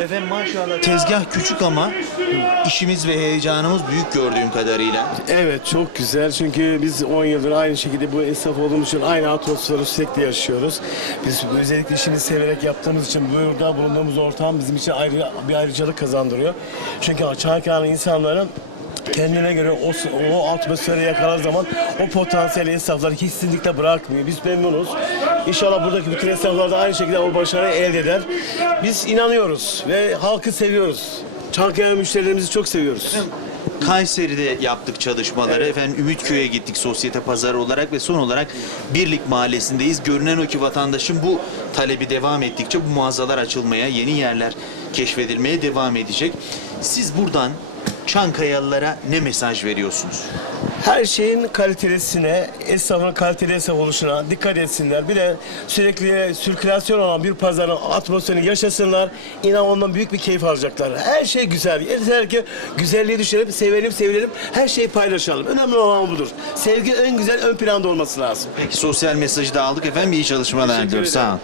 Efendim maşallah tezgah küçük ama işimiz ve heyecanımız büyük gördüğüm kadarıyla. Evet çok güzel çünkü biz 10 yıldır aynı şekilde bu esnaf olduğumuz için aynı atmosferi sürekli yaşıyoruz. Biz özellikle işimizi severek yaptığımız için burada bulunduğumuz ortam bizim için ayrı bir ayrıcalık kazandırıyor. Çünkü Çankaya'nın insanları kendine göre o, o atmosferi yakalar zaman o potansiyeli esnaflar kesinlikle bırakmıyor. Biz memnunuz. İnşallah buradaki bütün esnaflar da aynı şekilde o başarıyı elde eder. Biz inanıyoruz ve halkı seviyoruz. Çankaya müşterilerimizi çok seviyoruz. Kayseri'de yaptık çalışmaları. Efendim Ümitköy'e gittik sosyete pazarı olarak ve son olarak Birlik Mahallesi'ndeyiz. Görünen o ki vatandaşın bu talebi devam ettikçe bu mağazalar açılmaya, yeni yerler keşfedilmeye devam edecek. Siz buradan Çankayalılara ne mesaj veriyorsunuz? Her şeyin kalitesine, esnafın kaliteli esnaf oluşuna dikkat etsinler. Bir de sürekli sirkülasyon olan bir pazarın atmosferini yaşasınlar. İnan ondan büyük bir keyif alacaklar. Her şey güzel. Yeter ki güzelliği düşünelim, sevelim, sevilelim. Her şeyi paylaşalım. Önemli olan budur. Sevgi en güzel ön planda olması lazım. Peki sosyal mesajı da aldık efendim. İyi çalışmalar ederim. Sağ olun.